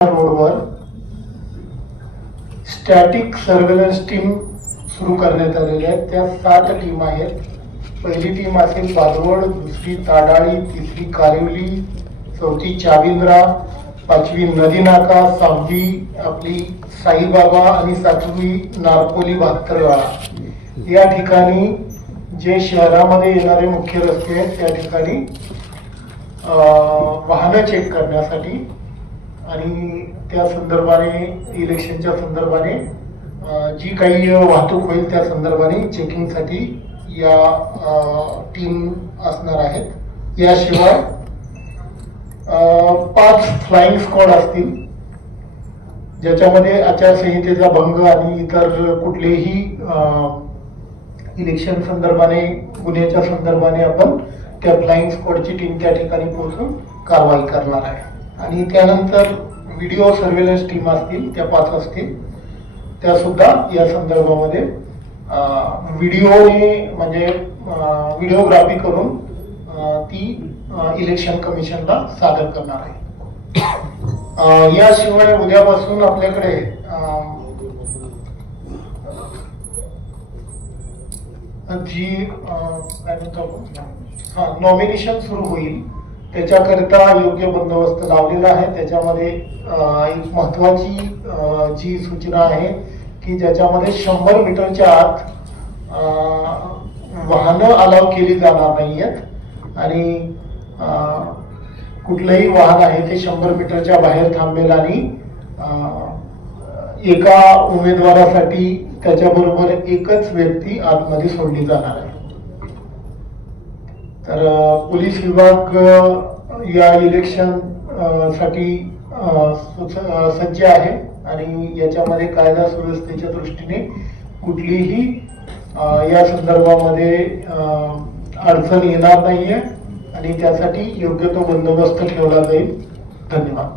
रोडवर static surveillance team सुरू करण्यात आलेल्या आहेत। त्या 7 टीम आहेत। पहिली टीम असेल बादवड, दुसरी ताडाळी, तिसरी कारिवली, चौथी चाविंद्रा, पाचवी नदी नाका, सहावी आपली साईबाबा आणि सातवी नारपोली भातरवाडा। या ठिकाणी जे शहरामध्ये येणारे मुख्य रस्ते आहेत त्या ठिकाणी वाहनं चेक करण्यासाठी आणि त्या संदर्भाने इलेक्शनच्या संदर्भाने जी काही वाहतूक होईल त्या संदर्भाने चेकिंगसाठी या टीम असणार आहेत। याशिवाय 5 फ्लाइंग स्क्वॉड असतील ज्याच्यामध्ये आचारसंहितेचा भंग आणि इतर कुठलेही इलेक्शन संदर्भाने गुन्ह्याच्या संदर्भाने आपण त्या फ्लाइंग स्क्वॉडची टीम त्या ठिकाणी पोहोचून कारवाई करणार आहे। आणि त्यानंतर व्हिडिओ सर्वेलन्स टीम असतील त्या 5 असतील त्या सुद्धा या संदर्भामध्ये व्हिडिओने म्हणजे व्हिडिओग्राफी करून ती इलेक्शन कमिशनला सादर करणार आहे। याशिवाय उद्यापासून आपल्याकडे जी नॉमिनेशन सुरू होईल त्याच्याकरिता योग्य बंदोबस्त लावलेला आहे। त्याच्यामध्ये एक महत्वाची जी सूचना आहे की ज्याच्यामध्ये 100 मीटरच्या आत वाहनं अलाव केली जाणार नाहीयेत आणि कुठलंही वाहन आहे ते 100 मीटरच्या बाहेर थांबेल आणि एका उमेदवारासाठी त्याच्याबरोबर एकच व्यक्ती आतमध्ये सोडली जाणार आहे। तर पोलीस विभाग या इलेक्शन साठी सज्ज आहे आणि याच्यामध्ये कायदा सुव्यवस्थेच्या दृष्टीने कुठलीही या संदर्भामध्ये अडचण येणार नाहीये आणि त्यासाठी योग्य तो बंदोबस्त ठेवला जाईल। धन्यवाद।